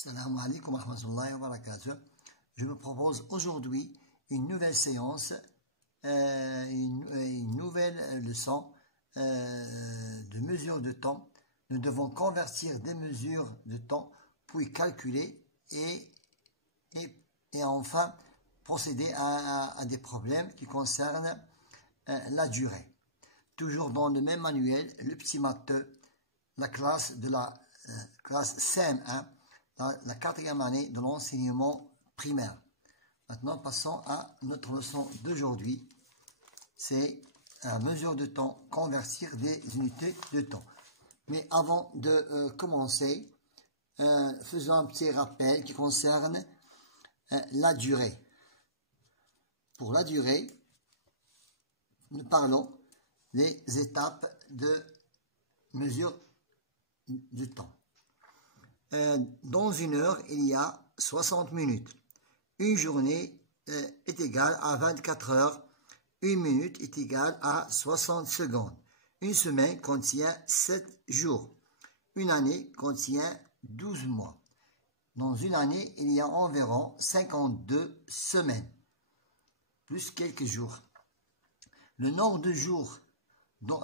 Salam alaikum wa rahmatullahi wa barakatuh. Je me propose aujourd'hui une nouvelle séance, une nouvelle leçon de mesure de temps. Nous devons convertir des mesures de temps, puis calculer et enfin procéder à des problèmes qui concernent la durée. Toujours dans le même manuel, le petit maths, la classe de la classe CM1, la quatrième année de l'enseignement primaire. Maintenant, passons à notre leçon d'aujourd'hui. C'est la mesure de temps, convertir des unités de temps. Mais avant de commencer, faisons un petit rappel qui concerne la durée. Pour la durée, nous parlons des étapes de mesure du temps. Dans une heure, il y a 60 minutes. Une journée est égale à 24 heures. Une minute est égale à 60 secondes. Une semaine contient 7 jours. Une année contient 12 mois. Dans une année, il y a environ 52 semaines, plus quelques jours. Le nombre de jours dans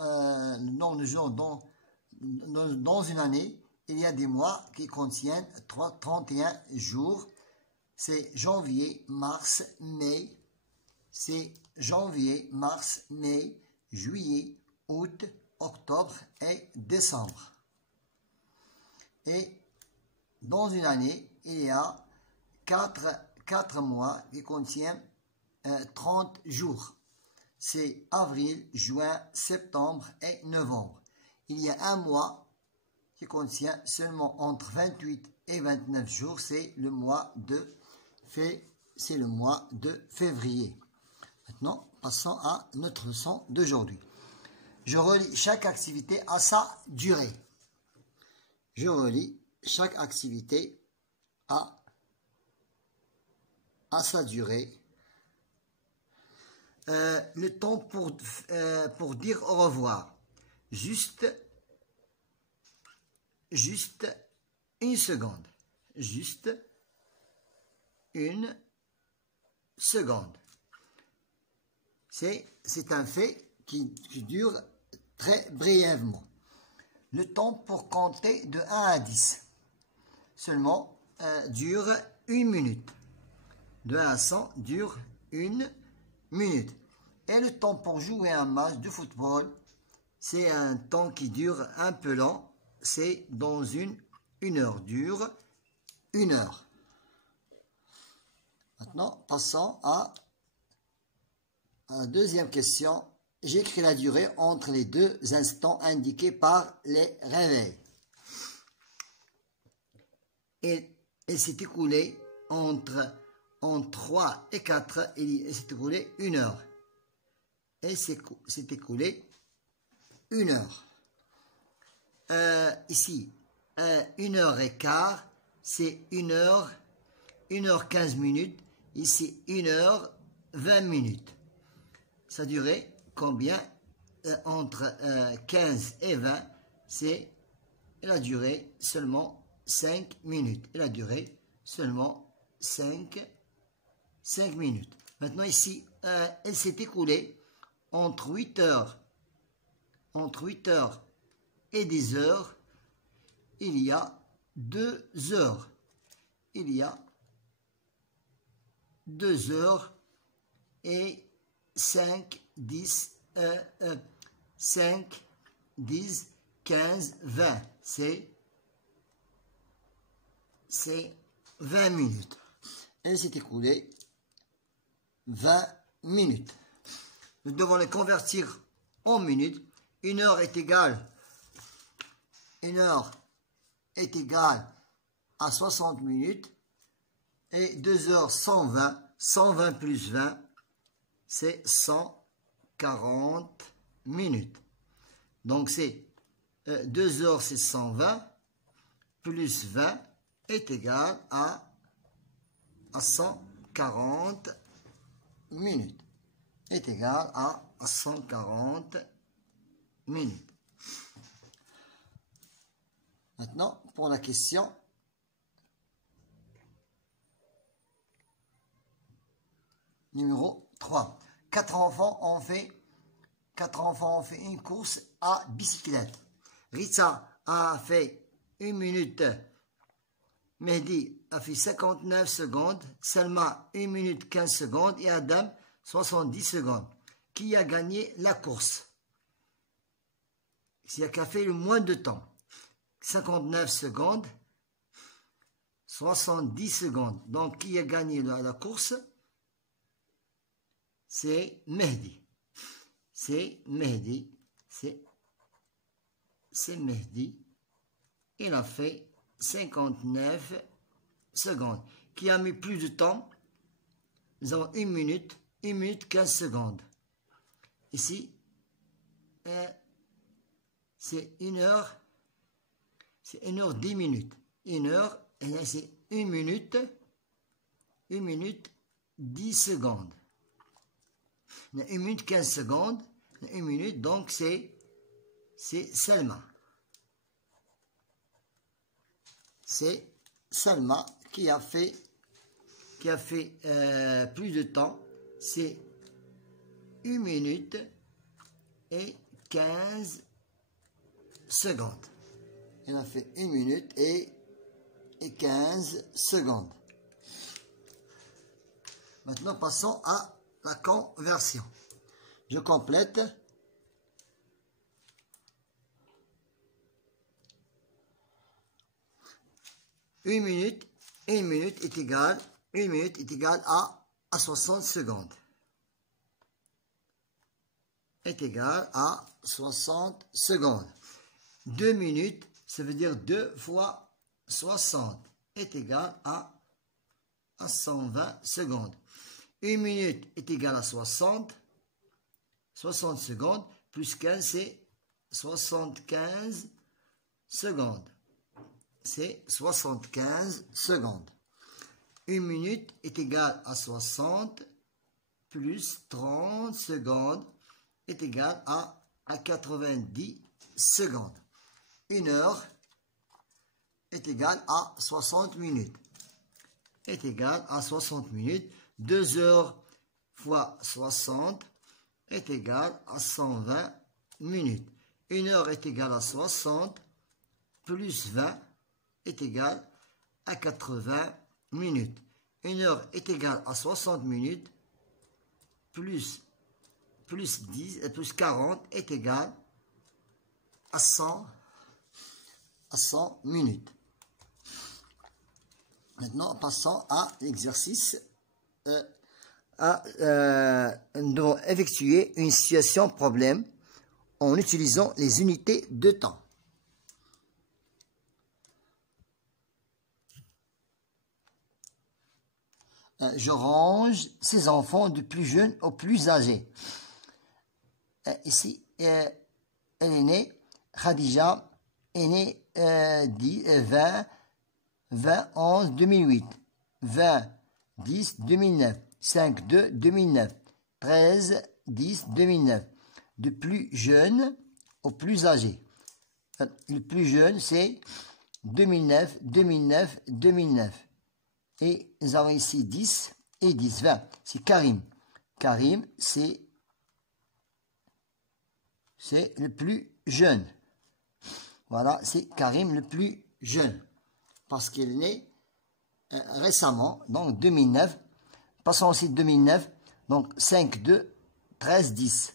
une année, il y a des mois qui contiennent 31 jours. C'est janvier, mars, mai. C'est janvier, mars, mai, juillet, août, octobre et décembre. Et dans une année, il y a 4 mois qui contiennent 30 jours. C'est avril, juin, septembre et novembre. Il y a un mois qui contient seulement entre 28 et 29 jours, c'est le mois de février. Maintenant, passons à notre leçon d'aujourd'hui. Je relis chaque activité à sa durée. Je relis chaque activité à sa durée. Le temps pour dire au revoir. Juste une seconde. Juste une seconde. C'est un fait qui dure très brièvement. Le temps pour compter de 1 à 10 seulement dure 1 minute. De 1 à 100 dure 1 minute. Et le temps pour jouer un match de football, c'est un temps qui dure un peu lent. C'est dans une heure, dure 1 heure. Maintenant, passons à la deuxième question. J'écris la durée entre les deux instants indiqués par les réveils. Et il s'est écoulé entre 3 et 4, il s'est écoulé 1 heure. Et s'est écoulé 1 heure. Ici, 1 heure et quart, c'est 1 heure 15 minutes. Ici, 1 heure 20 minutes. Ça durait combien? Entre 15 et 20, c'est la durée seulement 5 minutes. Et la durée seulement 5 minutes. Maintenant ici, elle s'est écoulée entre 8 heures et 10 heures. Il y a 2 heures. Il y a 2 heures et 5, 10, 15, 20. C'est 20 minutes. Elle s'est écoulée 20 minutes. Nous devons les convertir en minutes. 1 heure est égale à 60 minutes. Et 2 heures 120. 120 plus 20, c'est 140 minutes. Donc c'est 2 heures c'est 120 plus 20 est égal à 140 minutes. Est égal à 140 minutes. Maintenant, pour la question numéro 3. 4 enfants ont fait une course à bicyclette. Ritza a fait 1 minute. Mehdi a fait 59 secondes. Selma 1 minute 15 secondes. Et Adam 70 secondes. Qui a gagné la course? C'est qui a fait le moins de temps. 59 secondes. 70 secondes. Donc, qui a gagné la course? C'est Mehdi. C'est Mehdi. C'est Mehdi. Il a fait 59 secondes. Qui a mis plus de temps? Nous avons 1 minute 15 secondes. Ici, c'est 1 heure. C'est 1 heure 10 minutes. 1 heure, et là c'est 1 minute 10 secondes. 1 minute 15 secondes. 1 minute, donc c'est Selma. C'est Selma qui a fait plus de temps. C'est 1 minute et 15 secondes. Elle a fait 1 minute et 15 secondes. Maintenant, passons à la conversion. Je complète. Une minute est égale à 60 secondes. Est égale à 60 secondes. 2 minutes, ça veut dire 2 fois 60 est égal à 120 secondes. 1 minute est égale à 60 secondes, plus 15, c'est 75 secondes. C'est 75 secondes. 1 minute est égale à 60, plus 30 secondes est égal à 90 secondes. 1 heure est égale à 60 minutes. Est égal à 60 minutes. 2 heures fois 60 est égal à 120 minutes. 1 heure est égale à 60 plus 20 est égal à 80 minutes. 1 heure est égale à 60 minutes plus 40 est égal à 100 minutes. Maintenant, passons à l'exercice. Nous devons effectuer une situation problème en utilisant les unités de temps. Je range ces enfants du plus jeune au plus âgé. Ici, elle est née, Khadija est née 20, 11, 2008, 20, 10, 2009, 5, 2, 2009, 13, 10, 2009. Du plus jeune au plus âgé. Le plus jeune, c'est 2009, 2009, 2009. Et nous avons ici 10 et 10, 20. C'est Karim. Karim, c'est le plus jeune. Voilà, c'est Karim le plus jeune. Parce qu'il est né récemment, donc 2009. Passons aussi 2009. Donc 5, 2, 13, 10.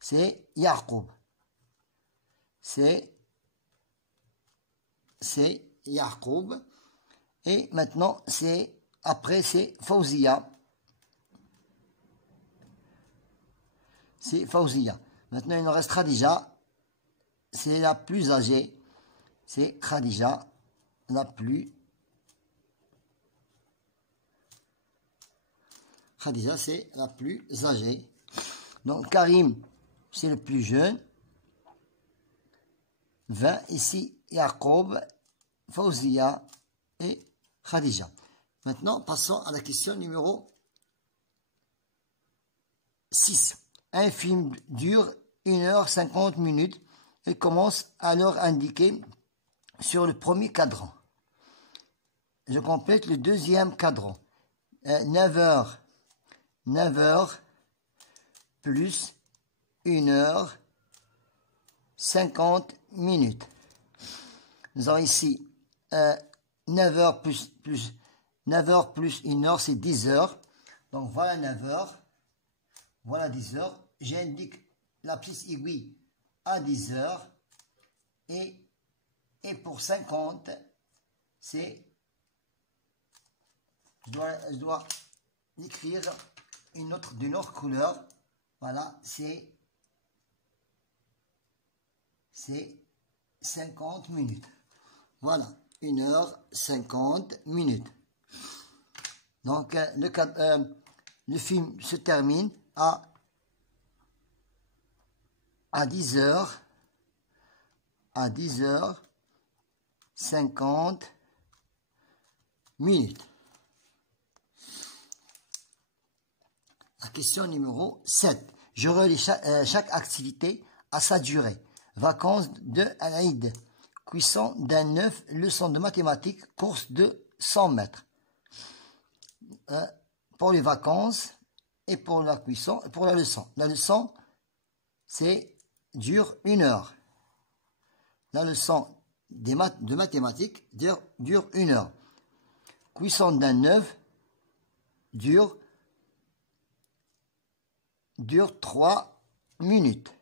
C'est Yaqub. C'est Yaqub. Et maintenant, après, c'est Fawzia. C'est Fawzia. Maintenant, il nous reste Khadija. C'est la plus âgée. C'est Khadija, la plus. Khadija, c'est la plus âgée. Donc, Karim, c'est le plus jeune. 20, ici, Yaqub, Fawzia et Khadija. Maintenant, passons à la question numéro 6. Un film dure 1 heure 50 minutes et commence à l'heure indiquée sur le premier cadran. Je complète le deuxième cadran. 9h plus 1h 50 minutes. Nous avons ici 9h plus 9h plus 1h, c'est 10h. Donc voilà 9h, voilà 10h. J'indique la petite aiguille à 10h. Et pour 50, c'est, je dois écrire d'une autre couleur. Voilà, c'est 50 minutes. Voilà, 1h50 minutes. Donc, le film se termine à 10h, à 10h50 minutes. La question numéro 7. Je relis chaque activité à sa durée. Vacances de Al-Aïd. Cuisson d'un œuf, leçon de mathématiques, course de 100 mètres. Pour les vacances et pour la cuisson et pour la leçon. La leçon, dure 1 heure. La leçon de mathématiques dure 1 heure. Cuisson d'un œuf dure 3 minutes.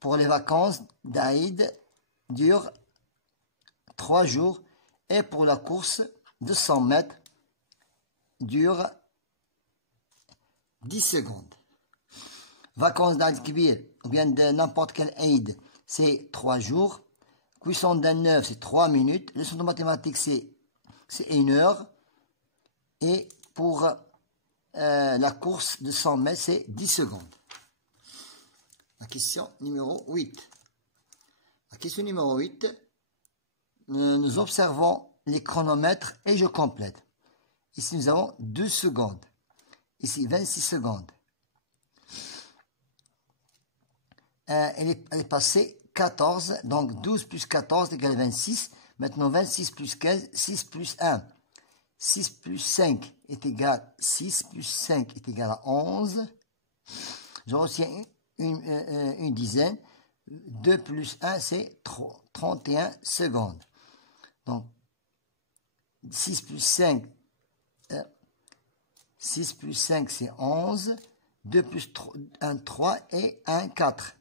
Pour les vacances d'Aïd, dure 3 jours. Et pour la course de 100 mètres, dure 10 secondes. Vacances d'Aïd Kibir, ou bien de n'importe quel Aïd, c'est 3 jours. Cuisson d'un œuf, c'est 3 minutes. Leçon de mathématiques, c'est 1 heure. Et pour la course de 100 mètres, c'est 10 secondes. La question numéro 8. La question numéro 8, nous observons les chronomètres et je complète. Ici, nous avons 2 secondes. Ici, 26 secondes. Elle est passée 14, donc 12 plus 14 égale 26. Maintenant, 26 plus 15, 6 plus 1. 6 plus 5 est égal, 6 plus 5 est égal à 11. Je retiens une dizaine. 2 plus 1, c'est 31 secondes. Donc, 6 plus 5, c'est 11. 2 plus 1, 3 et 1, 4.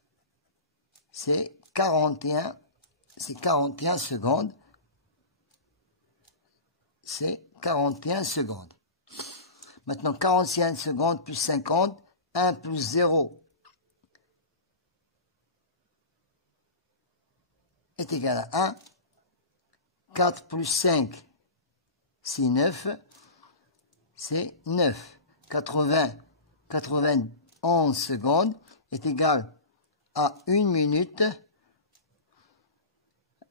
C'est 41 secondes. C'est 41 secondes. Maintenant, 45 secondes plus 50, 1 plus 0 est égal à 1. 4 plus 5, c'est 9. C'est 9. 91 secondes est égal à 1 minute.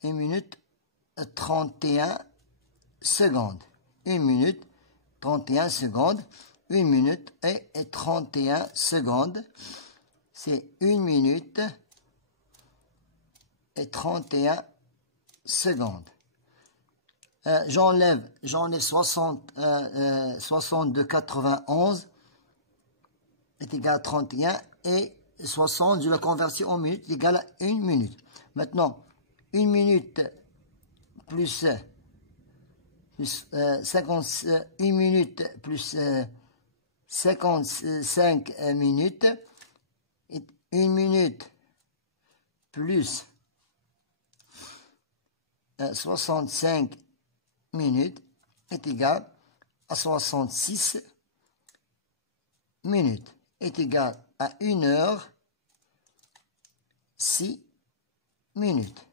1 minute 31 secondes. 1 minute 31 secondes. 1 minute et 31 secondes. C'est 1 minute et 31 secondes. J'enlève 60 de 91 est égal à 31 et 60, je le convertis en minutes, est égal à 1 minute. Maintenant, 1 minute plus 1 minute plus 55 minutes, et 1 minute plus 65 minutes est égal à 66 minutes, est égal à 1 heure 6 minutes.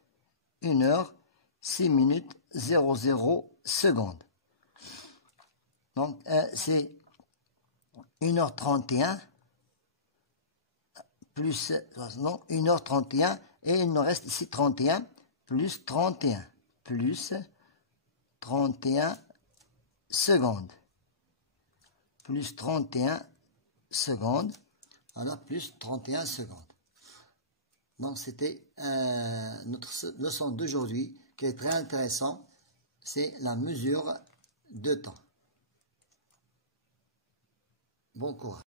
1 heure 6 minutes 00 secondes. Donc, c'est 1h31 plus, non, 1h31 et il nous reste ici 31 plus 31 plus 31 secondes. Plus 31 secondes. Voilà, plus 31 secondes. Donc, c'était notre leçon d'aujourd'hui qui est très intéressant. C'est la mesure de temps. bon courage.